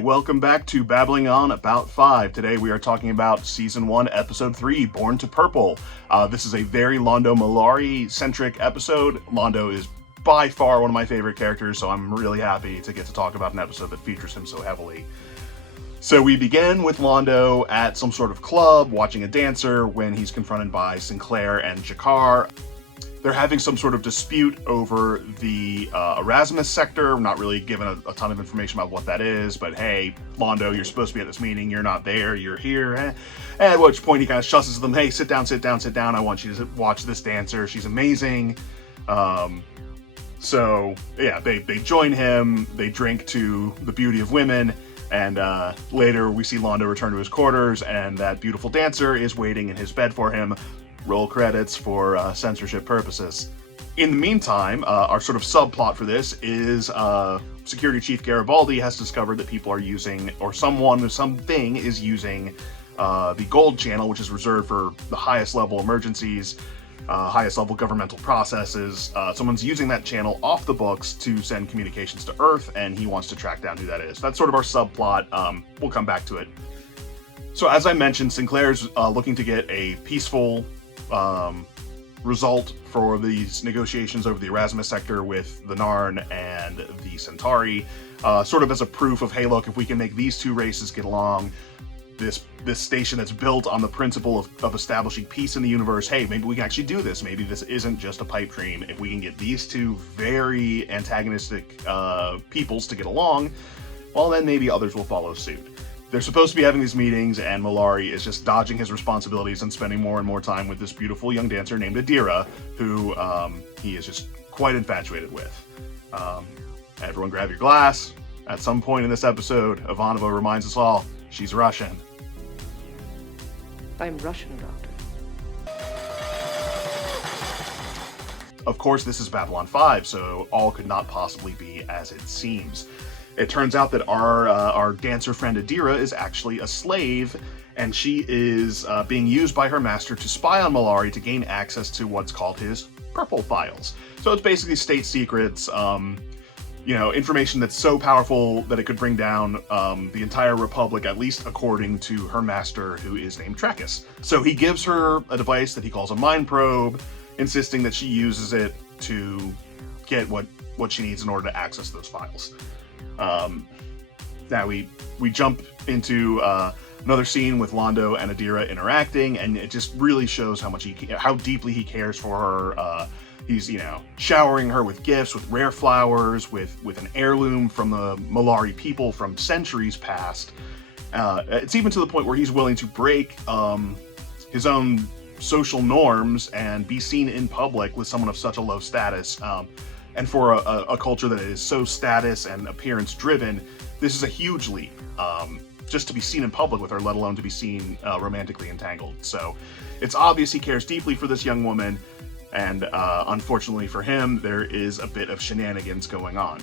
welcome back to Babbling on About 5. Today we are talking about Season 1, Episode 3, Born to Purple. This is a very Londo Mollari-centric episode. Londo is by far one of my favorite characters, so I'm really happy to get to talk about an episode that features him so heavily. So we begin with Londo at some sort of club, watching a dancer, when he's confronted by Sinclair and Jakar. They're having some sort of dispute over the Erasmus sector. I'm not really given a ton of information about what that is, but hey, Londo, you're supposed to be at this meeting, you're not there, you're here. At which point he kind of shusses them, hey, sit down, I want you to watch this dancer, she's amazing. So yeah, they join him, they drink to the beauty of women, and later we see Londo return to his quarters, and that beautiful dancer is waiting in his bed for him. Roll credits for censorship purposes. In the meantime, our sort of subplot for this is Security Chief Garibaldi has discovered that people are using, or someone or something is using, the Gold Channel, which is reserved for the highest level emergencies, highest level governmental processes. Someone's using that channel off the books to send communications to Earth, and he wants to track down who that is. That's sort of our subplot. We'll come back to it. So as I mentioned, Sinclair's looking to get a peaceful result for these negotiations over the Erasmus sector with the Narn and the Centauri, sort of as a proof of, hey, look, if we can make these two races get along, this station that's built on the principle of establishing peace in the universe, hey, maybe we can actually do this. Maybe this isn't just a pipe dream. If we can get these two very antagonistic peoples to get along, well, then maybe others will follow suit. They're supposed to be having these meetings, and Mollari is just dodging his responsibilities and spending more and more time with this beautiful young dancer named Adira, who he is just quite infatuated with. Everyone grab your glass. At some point in this episode, Ivanova reminds us all, she's Russian. I'm Russian, Doctor. Of course, this is Babylon 5, so all could not possibly be as it seems. It turns out that our dancer friend Adira is actually a slave, and she is being used by her master to spy on Mollari to gain access to what's called his purple files. So it's basically state secrets, information that's so powerful that it could bring down the entire Republic, at least according to her master, who is named Trachis. So he gives her a device that he calls a mind probe, insisting that she uses it to get what she needs in order to access those files. Now we jump into another scene with Londo and Adira interacting, and it just really shows how deeply he cares for her. He's showering her with gifts, with rare flowers, with an heirloom from the Mollari people from centuries past. It's even to the point where he's willing to break his own social norms and be seen in public with someone of such a low status. And for a culture that is so status and appearance driven, this is a huge leap, just to be seen in public with her, let alone to be seen romantically entangled. So it's obvious he cares deeply for this young woman, and unfortunately for him, there is a bit of shenanigans going on.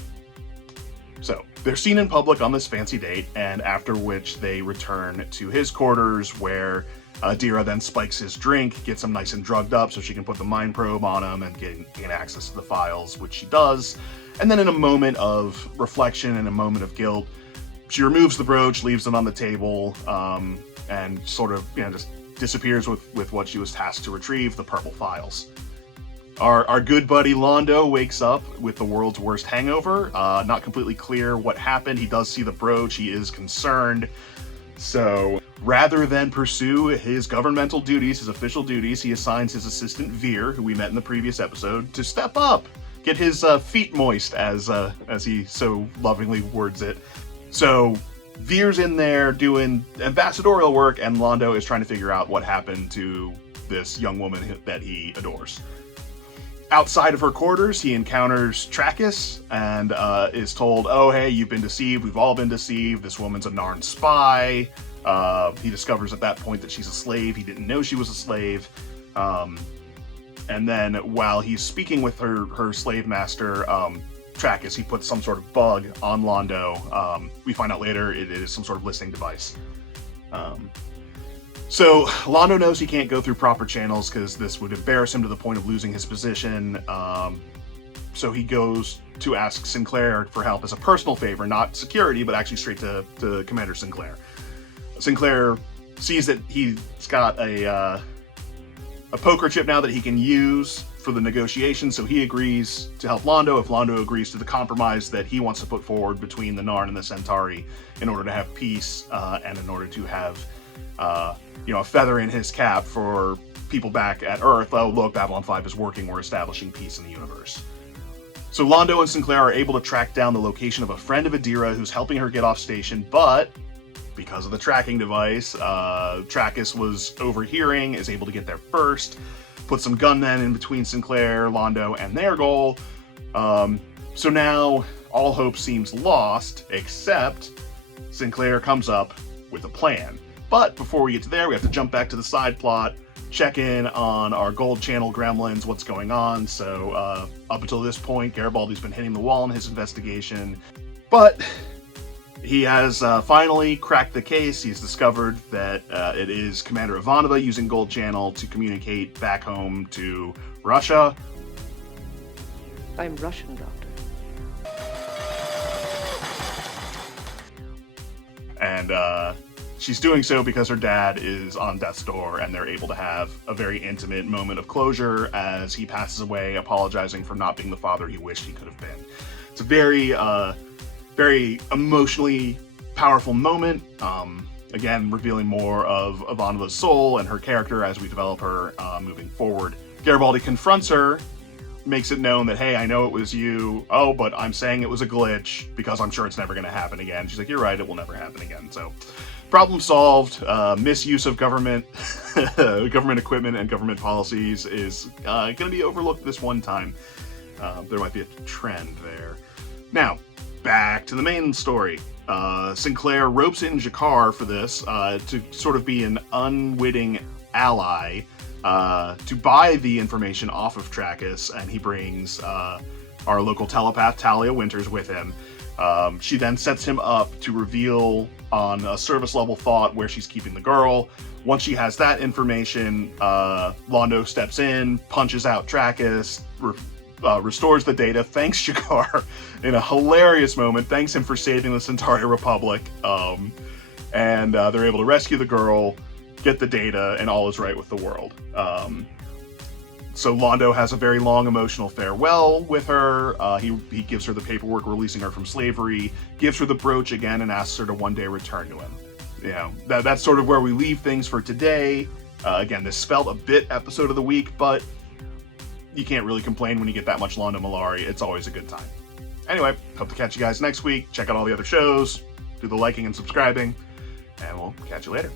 So they're seen in public on this fancy date, and after which they return to his quarters, where Adira then spikes his drink, gets him nice and drugged up so she can put the mind probe on him and gain access to the files, which she does. And then in a moment of reflection and a moment of guilt, she removes the brooch, leaves it on the table, and sort of just disappears with what she was tasked to retrieve, the purple files. Our good buddy Londo wakes up with the world's worst hangover. Not completely clear what happened. He does see the brooch. He is concerned. So rather than pursue his governmental duties, his official duties, he assigns his assistant Veer, who we met in the previous episode, to step up, get his feet moist, as he so lovingly words it. So Veer's in there doing ambassadorial work, and Londo is trying to figure out what happened to this young woman that he adores. Outside of her quarters, he encounters Trachis and is told, oh, hey, you've been deceived. We've all been deceived. This woman's a Narn spy. He discovers at that point that she's a slave. He didn't know she was a slave. And then while he's speaking with her slave master, Trachis, he puts some sort of bug on Londo. We find out later it is some sort of listening device. So Londo knows he can't go through proper channels because this would embarrass him to the point of losing his position. So he goes to ask Sinclair for help as a personal favor, not security, but actually straight to Commander Sinclair. Sinclair sees that he's got a poker chip now that he can use for the negotiations, so he agrees to help Londo if Londo agrees to the compromise that he wants to put forward between the Narn and the Centauri in order to have peace and in order to have a feather in his cap for people back at Earth. Oh, look, Babylon 5 is working, we're establishing peace in the universe. So Londo and Sinclair are able to track down the location of a friend of Adira who's helping her get off station, but because of the tracking device, Trackus was overhearing, is able to get there first, put some gunmen in between Sinclair, Londo, and their goal. So now all hope seems lost, except Sinclair comes up with a plan. But before we get to there, we have to jump back to the side plot, check in on our Gold Channel gremlins, what's going on. So up until this point, Garibaldi's been hitting the wall in his investigation, but he has finally cracked the case. He's discovered that it is Commander Ivanova using Gold Channel to communicate back home to Russia. I'm Russian, Doctor. And she's doing so because her dad is on death's door, and they're able to have a very intimate moment of closure as he passes away, apologizing for not being the father he wished he could have been. It's a very emotionally powerful moment. Again, revealing more of Ivanova's soul and her character as we develop her moving forward. Garibaldi confronts her, makes it known that, hey, I know it was you. Oh, but I'm saying it was a glitch because I'm sure it's never going to happen again. She's like, you're right, it will never happen again. So, problem solved. Misuse of government equipment and government policies is going to be overlooked this one time. There might be a trend there. Now, back to the main story. Sinclair ropes in Jakar for this to sort of be an unwitting ally to buy the information off of Trackus, and he brings our local telepath Talia Winters with him. She then sets him up to reveal on a service level thought where she's keeping the girl. Once she has that information, Londo steps in, punches out Trackus, restores the data, thanks Jakar in a hilarious moment, thanks him for saving the Centauri Republic, and they're able to rescue the girl, get the data, and all is right with the world. So Londo has a very long emotional farewell with her. He gives her the paperwork releasing her from slavery, gives her the brooch again, and asks her to one day return to him. You know, that's sort of where we leave things for today. Again, this felt a bit episode of the week, but you can't really complain when you get that much Londo Mollari. It's always a good time. Anyway, hope to catch you guys next week. Check out all the other shows, do the liking and subscribing, and we'll catch you later.